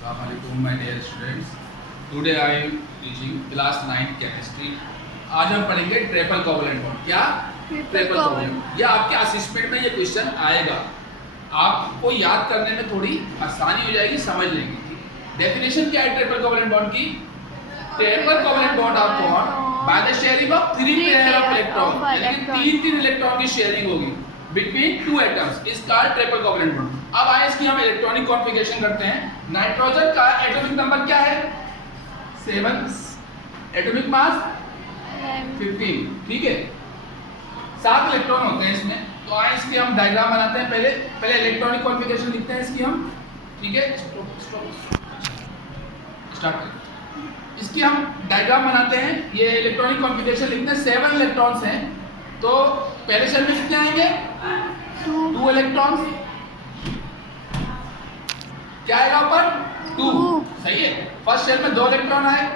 Assalamualaikum my dear students. Today I am teaching class 9 chemistry. आज हम पढ़ेंगे triple covalent bond. क्या? Triple covalent. ये आपके असेसमेंट में ये क्वेश्चन आएगा. आपको याद करने में थोड़ी आसानी हो जाएगी, समझ लेंगे. डेफिनेशन क्या है ट्रिपल कोवलेंट बॉन्ड की? Triple covalent bond are formed by the sharing of 3 pair of electron. यानी कि 3 इलेक्ट्रॉन की शेयरिंग होगी between two atoms is called triple covalent bond. अब आए इसकी हम इलेक्ट्रॉनिक कॉन्फ़िगरेशन करते हैं. नाइट्रोजन का एटॉमिक नंबर क्या है? 7. Atomic mass 15. ठीक है, 7 इलेक्ट्रॉन होते हैं इसमें. तो आए इसके हम डायग्राम बनाते हैं. पहले इलेक्ट्रॉनिक कॉन्फ़िगरेशन लिखते हैं इसकी हम. ठीक है, स्टार्ट करें. इसकी हम डायग्राम बनाते हैं. ये इलेक्ट्रॉनिक कॉन्फ़िगरेशन लिखते हैं. 7 इलेक्ट्रॉन्स हैं. तो पहले शेल में कितने आएंगे? 2 इलेक्ट्रॉन्स. क्या आएगा ऊपर? 2. सही है. फर्स्ट शेल में 2 इलेक्ट्रॉन आए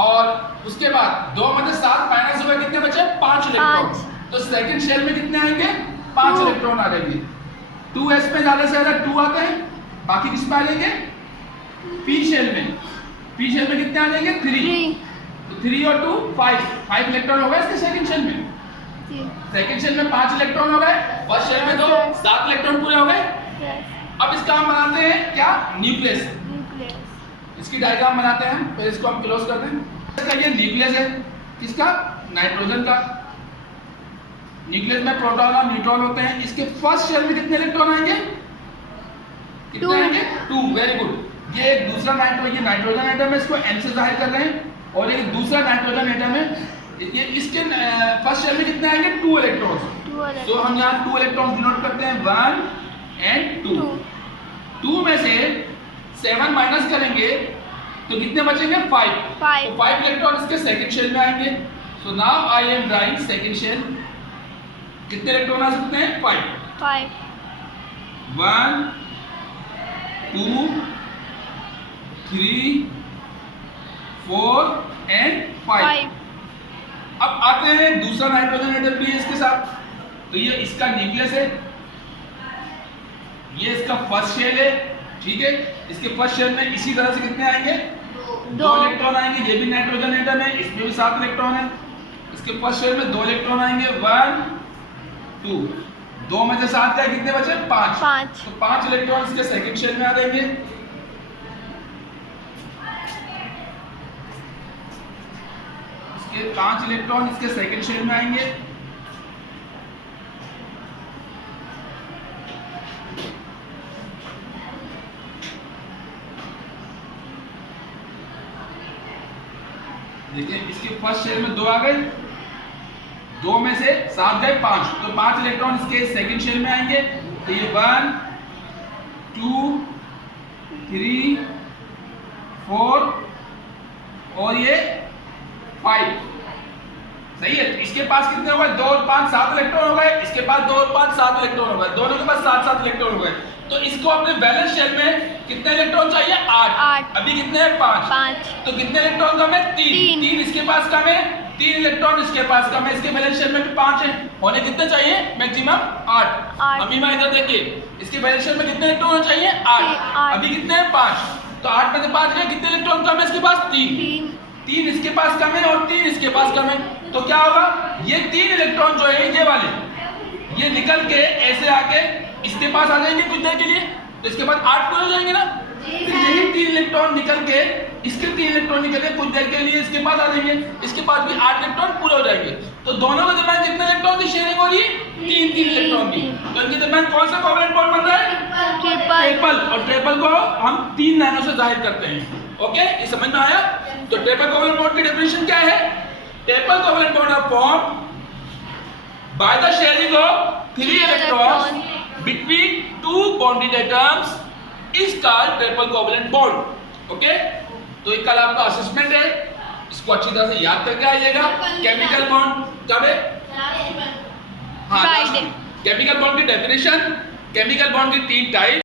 और उसके बाद 2 में से 7 माइनस हुए, कितने बचे? 5 इलेक्ट्रॉन. तो सेकंड शेल में कितने आएंगे? 5 इलेक्ट्रॉन आ जाएंगे. 2s में ज्यादा से ज्यादा 2 आते हैं. बाकी किस में आ जाएंगे? p शेल में. p शेल में कितने आ जाएंगे? 3. 3 और 2 5 इलेक्ट्रॉन हो गए इसके सेकंड शेल में. सेकंड शेल में 5 इलेक्ट्रॉन हो गए. फर्स्ट शेल में तो 7 इलेक्ट्रॉन पूरे हो गए. अब इसका हम बनाते हैं क्या? न्यूक्लियस. इसकी डायग्राम बनाते हैं. पहले इसको हम क्लोज करते हैं. इसका ये न्यूक्लियस है. किसका? नाइट्रोजन का. न्यूक्लियस में प्रोटॉन और न्यूट्रॉन होते हैं. इसके फर्स्ट शेल में कितने इलेक्ट्रॉन आएंगे? कितने आएंगे? 2. Very good. ये एक दूसरा नाइट्रोजन एटम है. इसको N से जाहिर कर रहे हैं. और एक दूसरा नाइट्रोजन एटम है. ये इसके फर्स्ट शेल में कितने आएंगे? 2 इलेक्ट्रॉन्स. तो हम यहाँ 2 इलेक्ट्रॉन्स डिनोट करते हैं. 1 and 2. 2 में से 7 माइनस करेंगे तो कितने बचेंगे? 5. तो 5 इलेक्ट्रॉन इसके सेकंड शेल में आएंगे. So now I am drawing second shell. कितने इलेक्ट्रॉन आ सकते हैं? 5. 1 2 3 4 and 5. अब आते हैं दूसरा नाइट्रोजन एटम भी है इसके साथ. तो ये इसका न्यूक्लियस है. ये इसका फर्स्ट शेल है. ठीक है, इसके फर्स्ट शेल में इसी तरह से कितने आएंगे? 2 इलेक्ट्रॉन आएंगे. ये भी नाइट्रोजन एटम है. इसमें भी 7 इलेक्ट्रॉन है. इसके फर्स्ट शेल में 2 इलेक्ट्रॉन आएंगे. 1 2. 2 में से 7 का कितने बचे? 5. तो 5 इलेक्ट्रॉन इसके सेकंड शेल में आ जाएंगे. इसके 5 इलेक्ट्रॉन इसके सेकंड शेल में आएंगे. देखिए, इसके फर्स्ट शेल में 2 आ गए. 2 में से 7 गए 5. तो 5 इलेक्ट्रॉन इसके सेकंड शेल में आएंगे. तो ये 1 2 3 4 और ये 5. सही है. इसके पास कितने हो गए? 2 और 5 7 इलेक्ट्रॉन हो गए. इसके पास 2 और 5 7 इलेक्ट्रॉन हो गए. दोनों के पास 7 इलेक्ट्रॉन हो गए. तो इसको अपने बैलेंस शेल में कितने इलेक्ट्रॉन चाहिए? 8. अभी कितने हैं? 5. तो कितने इलेक्ट्रॉन कम है? 3 इसके पास कम है. 3 इलेक्ट्रॉन इसके पास कम है. इसके बैलेंस शेल में भी 5 है. होने कितने चाहिए? मैक्सिमम 8. अमीमा इधर देखिए, इसके बैलेंस शेल में कितने इलेक्ट्रॉन होने चाहिए? 8. अभी कितने हैं? 5. तो 8 में से 5 गए. कितने इलेक्ट्रॉन कम है इसके पास? 3 इसके पास कम है और 3 इसके पास कम है. तो क्या होगा? ये 3 इलेक्ट्रॉन जो है ये वाले, ये निकल के ऐसे आके इसके पास आ जाएंगे कुछ देर के लिए. तो इसके बाद 8 पूरे हो जाएंगे ना. यही 3 इलेक्ट्रॉन निकल के इसके 3 इलेक्ट्रॉन निकल के कुछ देर के लिए इसके पास आ जाएंगे. इसके पास भी 8 इलेक्ट्रॉन पूरे हो जाएंगे. तो दोनों के दरमियान कितने इलेक्ट्रॉन की शेयरिंग होगी? 3 इलेक्ट्रॉन की. तो इनके दरमियान कौन सा कोवलेंट बॉन्ड बन रहा है? ट्रिपल. और ट्रिपल को हम 3 नामों से जाहिर करते हैं. ओके, ये समझ में आया? तो ट्रिपल कोवलेंट बॉन्ड की डेफिनेशन क्या है? Triple covalent bond are formed by the sharing of 3 electrons between 2 bonded atoms is called triple covalent bond. Okay, तो ये कल आपका असेसमेंट है. इसको अच्छी तरह से याद करके आइएगा. केमिकल बॉन्ड कब है? हाँ, केमिकल बॉन्ड की डेफिनेशन. केमिकल बॉन्ड की 3 टाइप.